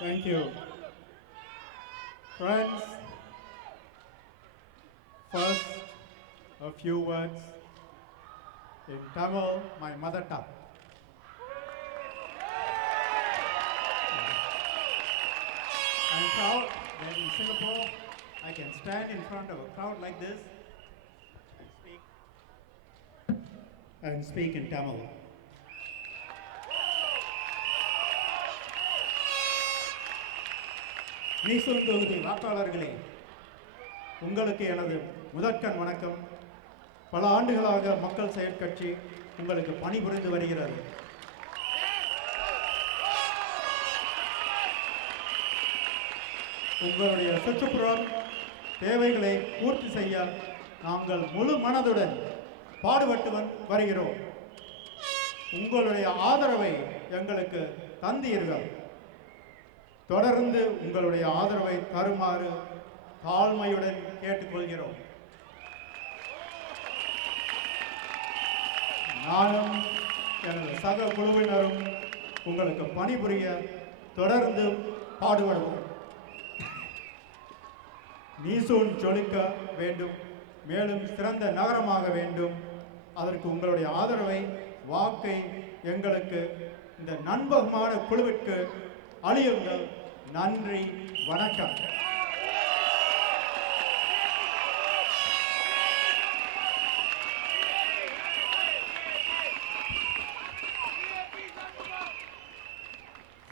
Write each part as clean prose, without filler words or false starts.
Thank you. Friends, first a few words in Tamil, my mother tongue. I'm proud that in Singapore I can stand in front of a crowd like this and speak in Tamil. மீசூன் தொகுதி வாக்காளர்களே, உங்களுக்கு எனது முதற்கண் வணக்கம். பல ஆண்டுகளாக மக்கள் செயற்கட்சி உங்களுக்கு பணிபுரிந்து வருகிறது. உங்களுடைய சுற்றுப்புறம் தேவைகளை பூர்த்தி செய்ய நாங்கள் முழு மனதுடன் பாடுபட்டு வருகிறோம். உங்களுடைய ஆதரவை எங்களுக்கு தந்தீர்கள். தொடர்ந்து உங்களுடைய ஆதரவை தருமாறு தாழ்மையுடன் கேட்டுக்கொள்கிறோம். நானும் எனது சக குழுவினரும் உங்களுக்கு பணிபுரிய தொடர்ந்து பாடுபடுவோம். மீசூன் ஜொலிக்க வேண்டும், மேலும் சிறந்த நகரமாக வேண்டும். அதற்கு உங்களுடைய ஆதரவை, வாக்கை எங்களுக்கு இந்த நண்பகமான குழுவிற்கு அளியுங்கள். நன்றி, வணக்கம்.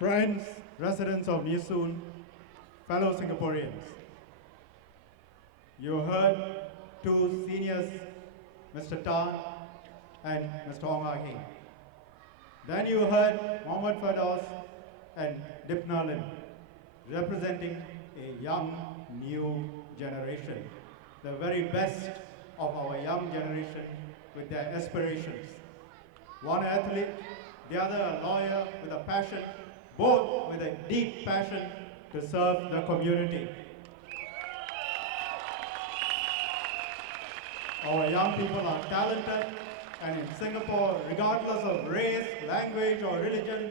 Friends, residents of Misoon, fellow Singaporeans, you heard two seniors, Mr. Tan and Mr. Ong Ah Hing. Then you heard Mohammed Firdaus and Dipna Lim, representing a young, new generation, the very best of our young generation with their aspirations. One athlete, the other a lawyer with a passion, both with a deep passion to serve the community. Our young people are talented, and in Singapore, regardless of race, language, or religion,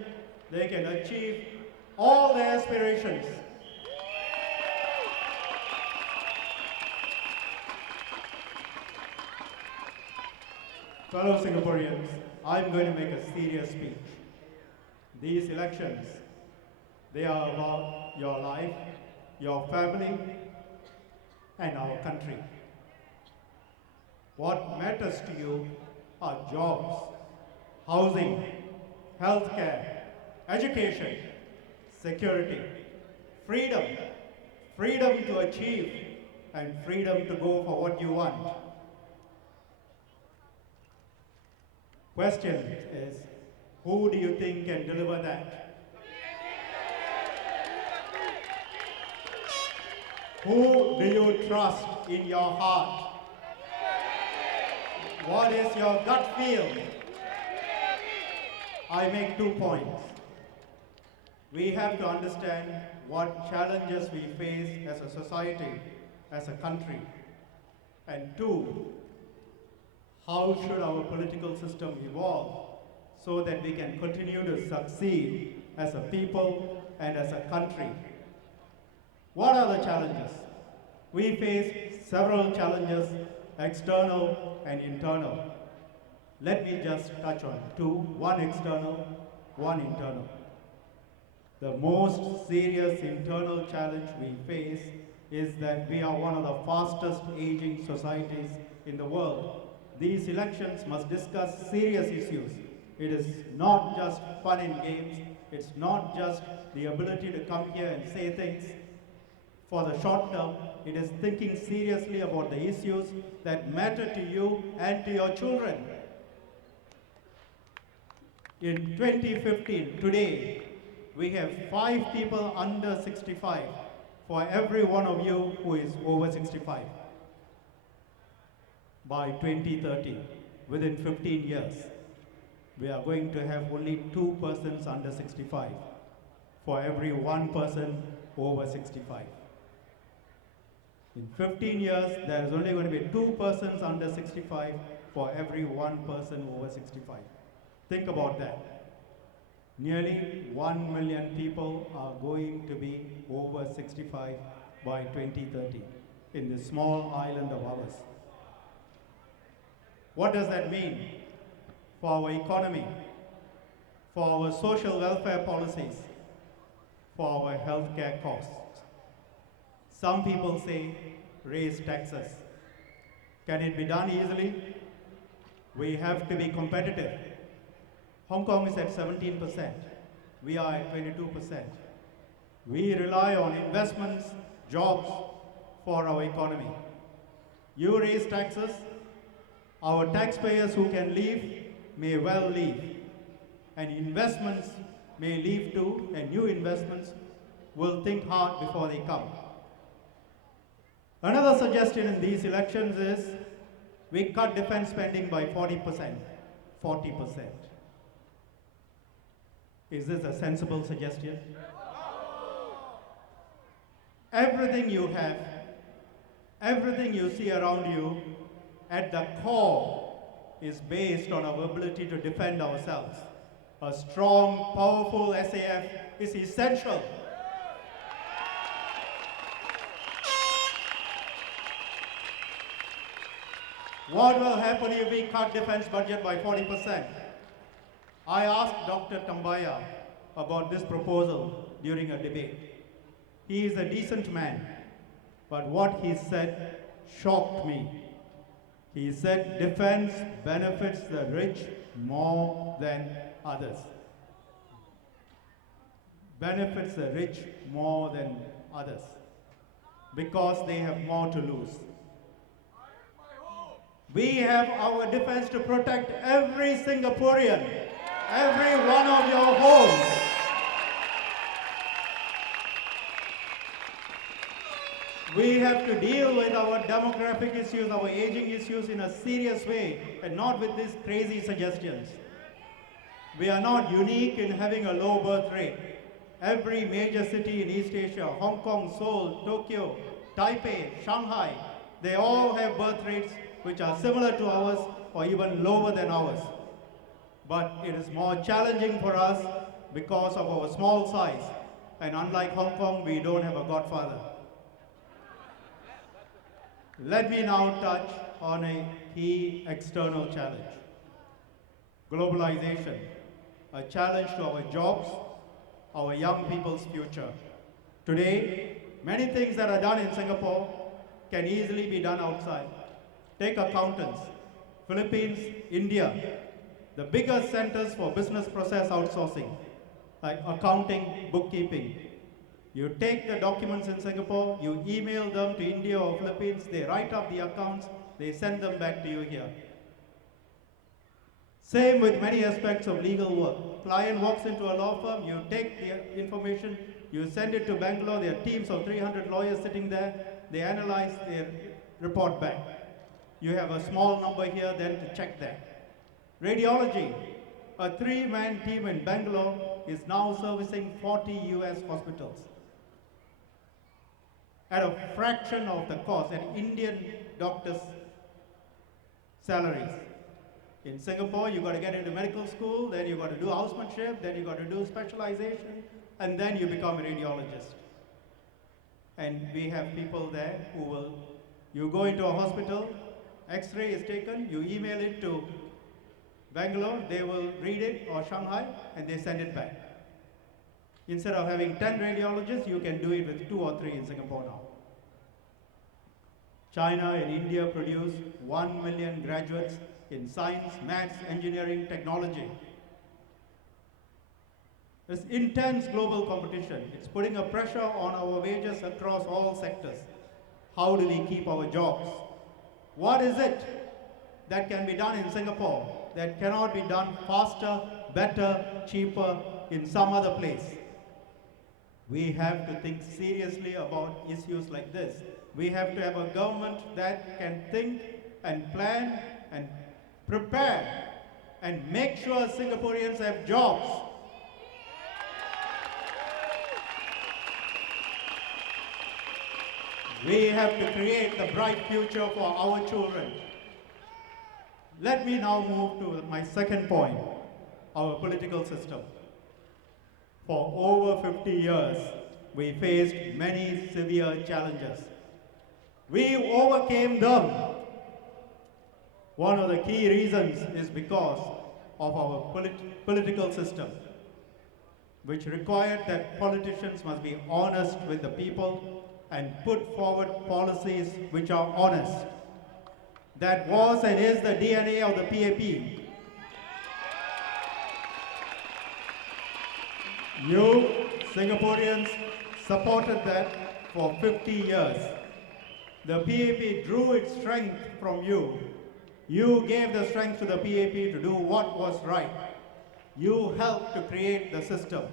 they can achieve all their aspirations. Fellow Singaporeans, I'm going to make a serious speech. These elections, they are about your life, your family, and our country. What matters to you are jobs, housing, healthcare, education, security, freedom, freedom to achieve, and freedom to go for what you want. Question is, who do you think can deliver that? Who do you trust in your heart? What is your gut feel? I make 2 points. We have to understand what challenges we face as a society, as a country. And 2, how should our political system evolve so that we can continue to succeed as a people and as a country? What are the challenges? We face several challenges, external and internal. Let me just touch on 2, one external, one internal. The most serious internal challenge we face is that we are one of the fastest aging societies in the world. These elections must discuss serious issues. It is not just fun and games. It's not just the ability to come here and say things for the short term. It is thinking seriously about the issues that matter to you and to your children. In 2015, today, we have 5 people under 65 for every one of you who is over 65. By 2030, within 15 years, we are going to have only 2 persons under 65 for every 1 person over 65. In 15 years, there is only going to be 2 persons under 65 for every 1 person over 65. Think about that. Nearly 1 million people are going to be over 65 by 2030 in this small island of ours. What does that mean for our economy, for our social welfare policies, for our healthcare costs? Some people say raise taxes. Can it be done easily? We have to be competitive. Hong Kong is at 17%. We are at 22%. We rely on investments, jobs for our economy. You raise taxes, our taxpayers who can leave may well leave. And investments may leave too, and new investments will think hard before they come. Another suggestion in these elections is we cut defense spending by 40%. 40%. Is this a sensible suggestion? Everything you have, everything you see around you, at the core is based on our ability to defend ourselves. A strong, powerful SAF is essential. What will happen if we cut defense budget by 40%? I asked Dr. Tambaya about this proposal during a debate. He is a decent man, but what he said shocked me. He said defense benefits the rich more than others. Benefits the rich more than others because they have more to lose. We have our defense to protect every Singaporean, every one of your homes. We have to deal with our demographic issues, our aging issues in a serious way and not with these crazy suggestions. We are not unique in having a low birth rate. Every major city in East Asia, Hong Kong, Seoul, Tokyo, Taipei, Shanghai, they all have birth rates which are similar to ours or even lower than ours. But it is more challenging for us because of our small size. And unlike Hong Kong, we don't have a godfather. Let me now touch on a key external challenge. Globalization, a challenge to our jobs, our young people's future. Today, many things that are done in Singapore can easily be done outside. Take accountants, Philippines, India, the biggest centers for business process outsourcing, like accounting, bookkeeping. You take the documents in Singapore, you email them to India or Philippines, they write up the accounts, they send them back to you here. Same with many aspects of legal work. Client walks into a law firm, you take the information, you send it to Bangalore, there are teams of 300 lawyers sitting there, they analyze, they report back. You have a small number here then to check that. Radiology, a 3-man team in Bangalore is now servicing 40 US hospitals at a fraction of the cost, at Indian doctors' salaries. In Singapore, you've got to get into medical school, then you've got to do housemanship, then you've got to do specialization, and then you become a radiologist. And we have people there who will, you go into a hospital, X-ray is taken, you email it to Bangalore, they will read it, or Shanghai, and they send it back. Instead of having 10 radiologists, you can do it with 2 or 3 in Singapore now. China and India produce 1 million graduates in science, maths, engineering, technology. There's intense global competition. It's putting a pressure on our wages across all sectors. How do we keep our jobs? What is it that can be done in Singapore that cannot be done faster, better, cheaper in some other place? We have to think seriously about issues like this. We have to have a government that can think and plan and prepare and make sure Singaporeans have jobs. We have to create the bright future for our children. Let me now move to my second point, our political system. For over 50 years, we faced many severe challenges. We overcame them. One of the key reasons is because of our political system, which required that politicians must be honest with the people and put forward policies which are honest. That was and is the DNA of the PAP. You, Singaporeans, supported that for 50 years. The PAP drew its strength from you. You gave the strength to the PAP to do what was right. You helped to create the system,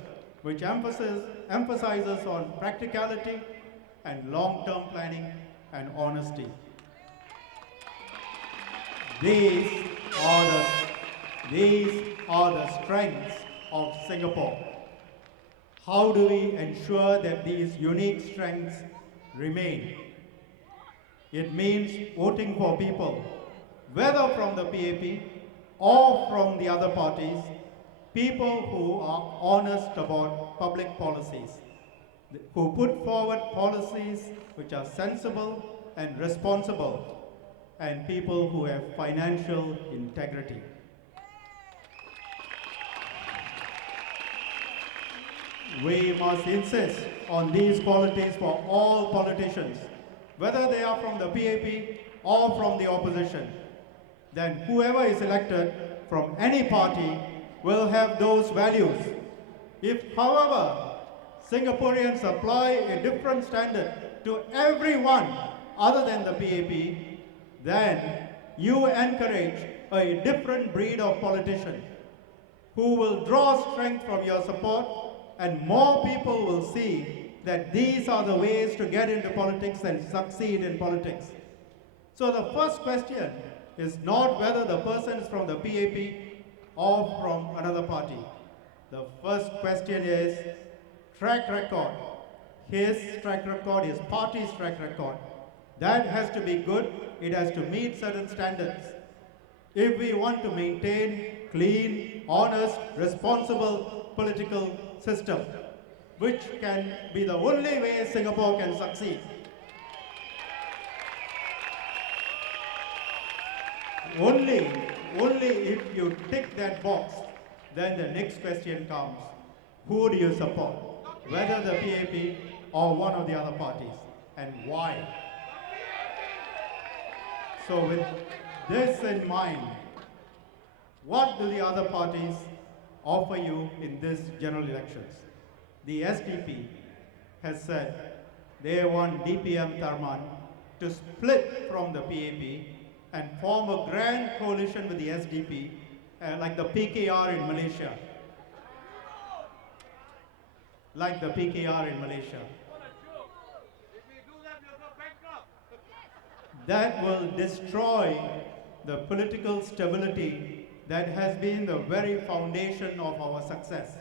which emphasizes on practicality and long-term planning and honesty. These are the strengths of Singapore. How do we ensure that these unique strengths remain? It means voting for people, whether from the PAP or from the other parties, people who are honest about public policies, who put forward policies which are sensible and responsible, and people who have financial integrity. We must insist on these qualities for all politicians, whether they are from the PAP or from the opposition. Then whoever is elected from any party will have those values. If, however, Singaporeans apply a different standard to everyone other than the PAP, then you encourage a different breed of politician who will draw strength from your support, and more people will see that these are the ways to get into politics and succeed in politics. So the first question is not whether the person is from the PAP or from another party. The first question is track record. His track record, his party's track record. That has to be good. It has to meet certain standards. If we want to maintain clean, honest, responsible political system, which can be the only way Singapore can succeed. Only if you tick that box, then the next question comes, who do you support? Whether the PAP or one of the other parties, and why? So with this in mind, what do the other parties offer you in this general elections? The SDP has said they want DPM Tharman to split from the PAP and form a grand coalition with the SDP, like the PKR in Malaysia. Like the PKR in Malaysia. That will destroy the political stability that has been the very foundation of our success.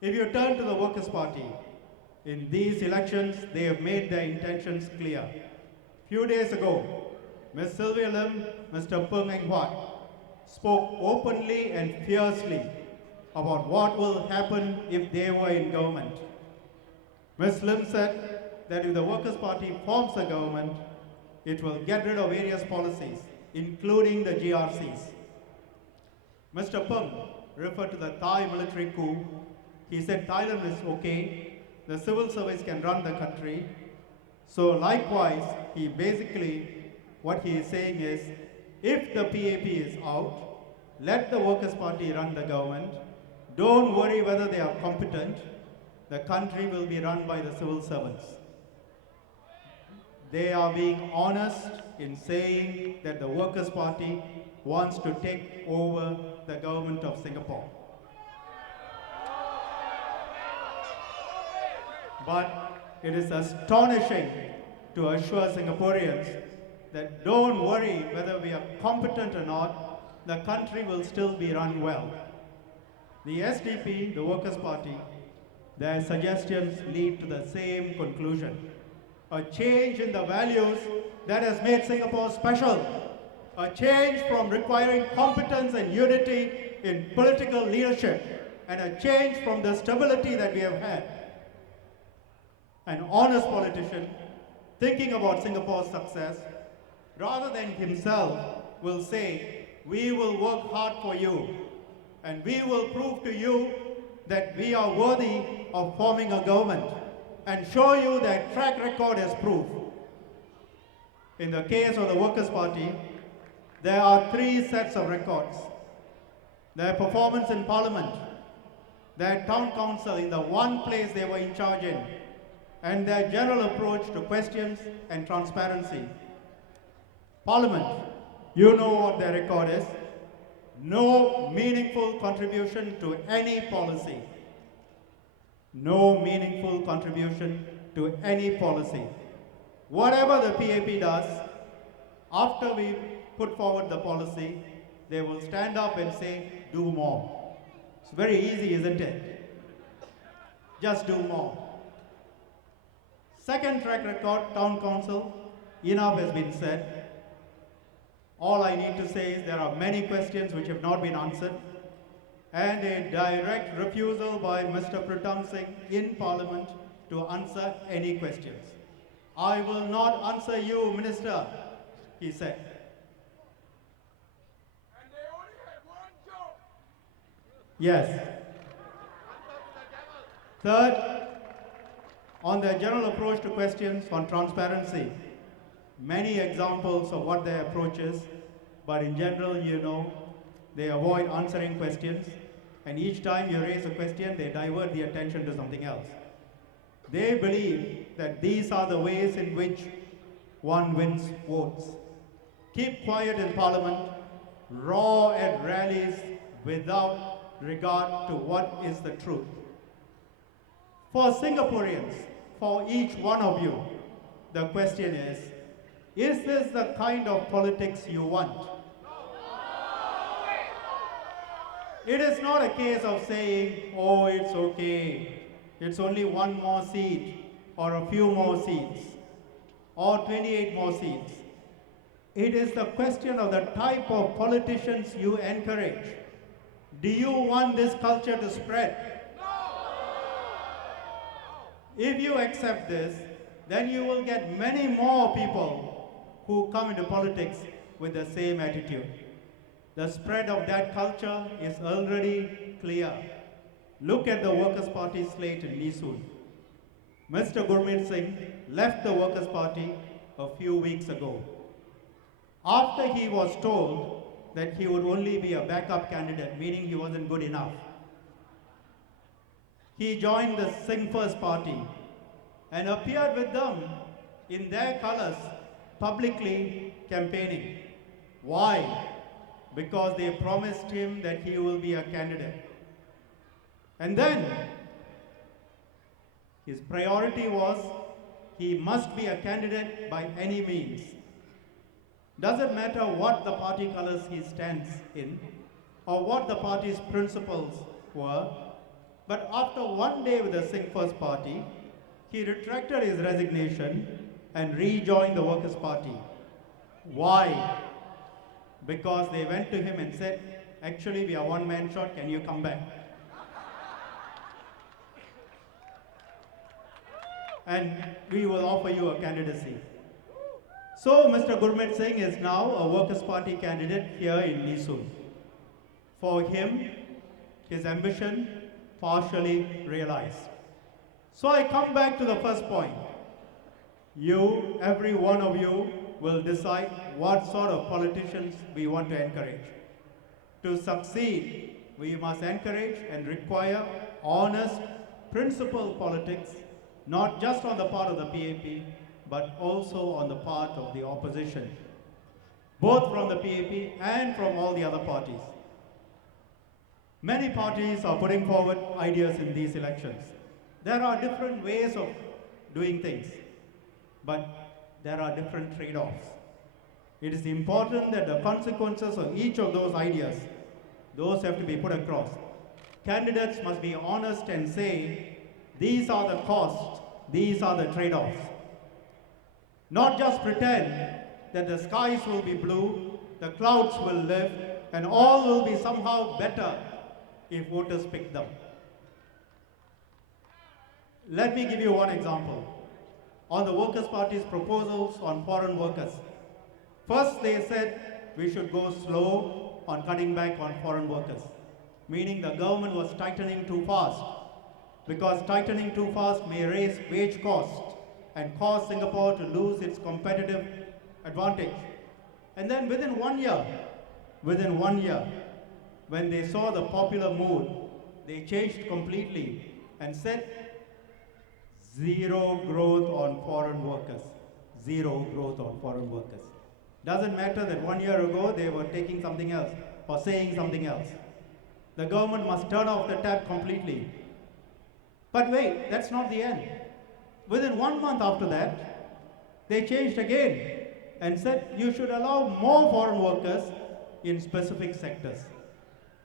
If you turn to the Workers' Party, in these elections, they have made their intentions clear. Few days ago, Ms. Sylvia Lim, Mr. Peng Eng Huat spoke openly and fiercely about what will happen if they were in government. Ms. Lim said that if the Workers' Party forms a government, it will get rid of various policies, including the GRCs. Mr. Peng referred to the Thai military coup. He said Thailand is okay, the civil service can run the country. So likewise, what he is saying is, if the PAP is out, let the Workers' Party run the government. Don't worry whether they are competent. The country will be run by the civil servants. They are being honest in saying that the Workers' Party wants to take over the government of Singapore. But it is astonishing to assure Singaporeans that don't worry whether we are competent or not, the country will still be run well. The SDP, the Workers' Party, their suggestions lead to the same conclusion. A change in the values that has made Singapore special. A change from requiring competence and unity in political leadership and a change from the stability that we have had. An honest politician thinking about Singapore's success, rather than himself, will say, we will work hard for you and we will prove to you that we are worthy of forming a government and show you that track record as proof. In the case of the Workers' Party, there are 3 sets of records. Their performance in Parliament, their town council in the one place they were in charge in, and their general approach to questions and transparency. Parliament, you know what their record is. No meaningful contribution to any policy. No meaningful contribution to any policy. Whatever the PAP does, after we put forward the policy, they will stand up and say, do more. It's very easy, isn't it? Just do more. Second track record, town council, enough has been said. All I need to say is there are many questions which have not been answered, and a direct refusal by Mr. Pritam Singh in Parliament to answer any questions. I will not answer you, Minister, he said. And they only had one job. Yes. Third, on their general approach to questions on transparency, many examples of what their approach is, but in general, you know, they avoid answering questions, and each time you raise a question, they divert the attention to something else. They believe that these are the ways in which one wins votes. Keep quiet in Parliament, roar at rallies without regard to what is the truth. For Singaporeans, for each one of you, the question is this the kind of politics you want? It is not a case of saying, oh, it's okay, it's only one more seat, or a few more seats, or 28 more seats. It is the question of the type of politicians you encourage. Do you want this culture to spread? If you accept this, then you will get many more people who come into politics with the same attitude. The spread of that culture is already clear. Look at the Workers' Party slate in Lisoon. Mr. Gurmeet Singh left the Workers' Party a few weeks ago, after he was told that he would only be a backup candidate, meaning he wasn't good enough. He joined the Singh First Party and appeared with them in their colors, publicly campaigning. Why? Because they promised him that he will be a candidate. And then, his priority was he must be a candidate by any means. Doesn't matter what the party colors he stands in or what the party's principles were, but after one day with the Singh First Party, he retracted his resignation and rejoined the Workers' Party. Why? Because they went to him and said, actually we are one-man short, can you come back? And we will offer you a candidacy. So Mr. Gurmeet Singh is now a Workers' Party candidate here in Lisoon. For him, his ambition partially realized. So I come back to the first point. You, every one of you, will decide what sort of politicians we want to encourage. To succeed, we must encourage and require honest, principled politics, not just on the part of the PAP, but also on the part of the opposition, both from the PAP and from all the other parties. Many parties are putting forward ideas in these elections. There are different ways of doing things, but there are different trade-offs. It is important that the consequences of each of those ideas, those have to be put across. Candidates must be honest and say, these are the costs, these are the trade-offs. Not just pretend that the skies will be blue, the clouds will lift, and all will be somehow better if voters pick them. Let me give you one example. On the Workers' Party's proposals on foreign workers. First, they said we should go slow on cutting back on foreign workers, meaning the government was tightening too fast, because tightening too fast may raise wage costs and cause Singapore to lose its competitive advantage. And then within 1 year, when they saw the popular mood, they changed completely and said, zero growth on foreign workers. Zero growth on foreign workers. Doesn't matter that 1 year ago they were taking something else or saying something else. The government must turn off the tap completely. But wait, that's not the end. Within 1 month after that, they changed again and said you should allow more foreign workers in specific sectors.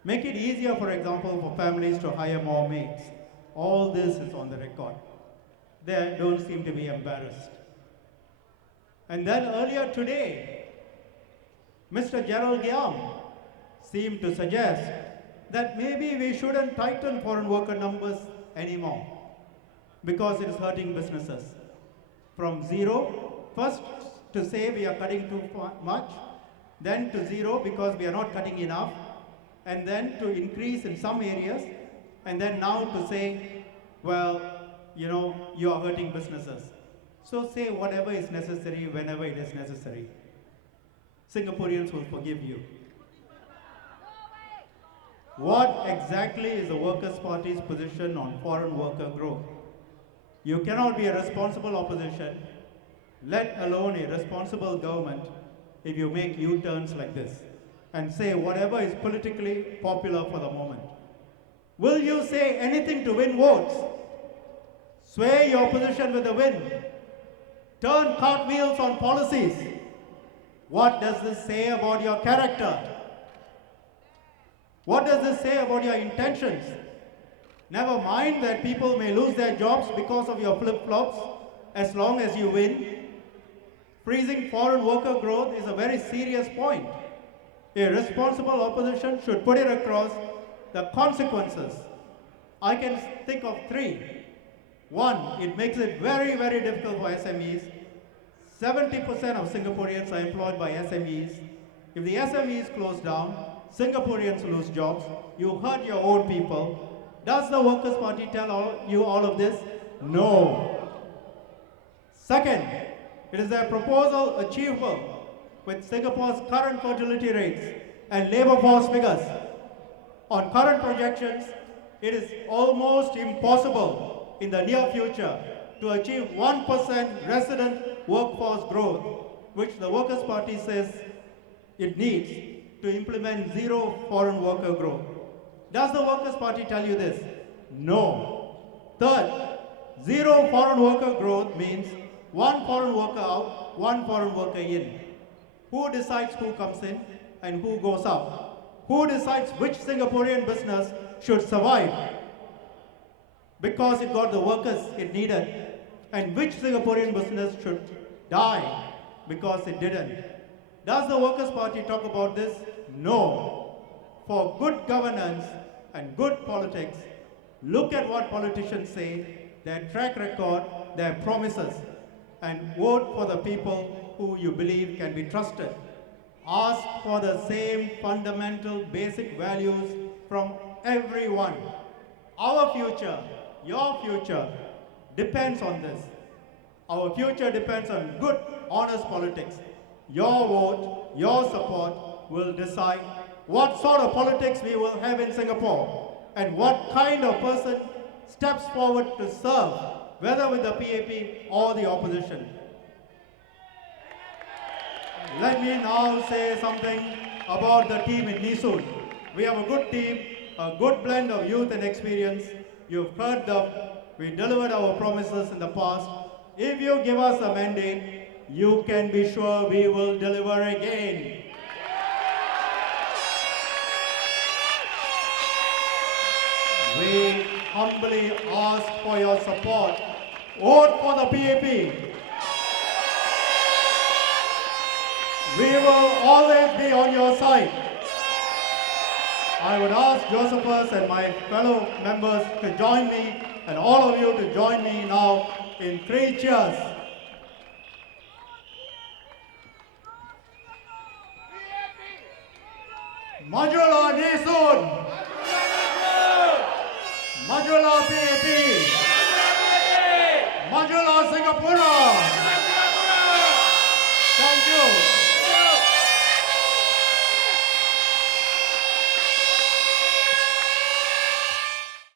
Make it easier, for example, for families to hire more maids. All this is on the record. They don't seem to be embarrassed. And then earlier today, Mr. Gerald Giam seemed to suggest that maybe we shouldn't tighten foreign worker numbers anymore because it is hurting businesses. From zero, first to say we are cutting too much, then to zero because we are not cutting enough, and then to increase in some areas, and then now to say, well, you are hurting businesses. So say whatever is necessary whenever it is necessary. Singaporeans will forgive you. What exactly is the Workers' Party's position on foreign worker growth? You cannot be a responsible opposition, let alone a responsible government, if you make U-turns like this and say whatever is politically popular for the moment. Will you say anything to win votes? Sway your position with the wind. Turn cartwheels on policies. What does this say about your character? What does this say about your intentions? Never mind that people may lose their jobs because of your flip-flops, as long as you win. Freezing foreign worker growth is a very serious point. A responsible opposition should put it across the consequences. I can think of three. One, it makes it very, very difficult for SMEs. 70% of Singaporeans are employed by SMEs. If the SMEs close down, Singaporeans lose jobs. You hurt your own people. Does the Workers' Party tell you all of this? No. Second, it is a proposal achievable with Singapore's current fertility rates and labor force figures. On current projections, it is almost impossible in the near future to achieve 1% resident workforce growth, which the Workers' Party says it needs to implement zero foreign worker growth. Does the Workers' Party tell you this? No. Third, zero foreign worker growth means one foreign worker out, one foreign worker in. Who decides who comes in and who goes out? Who decides which Singaporean business should survive because it got the workers it needed, and which Singaporean business should die because it didn't? Does the Workers' Party talk about this? No. For good governance and good politics, look at what politicians say, their track record, their promises, and vote for the people who you believe can be trusted. Ask for the same fundamental basic values from everyone. Our future, your future, depends on this. Our future depends on good, honest politics. Your vote, your support will decide what sort of politics we will have in Singapore and what kind of person steps forward to serve, whether with the PAP or the opposition. Let me now say something about the team in Nee-Soon. We have a good team, a good blend of youth and experience. You've heard them. We delivered our promises in the past. If you give us a mandate, you can be sure we will deliver again. We humbly ask for your support. Vote for the PAP. We will always be on your side. I would ask Josephus and my fellow members to join me, and all of you to join me now in 3 cheers. Majula Nisun! Majula PAP! Majula Singapura! Thank you.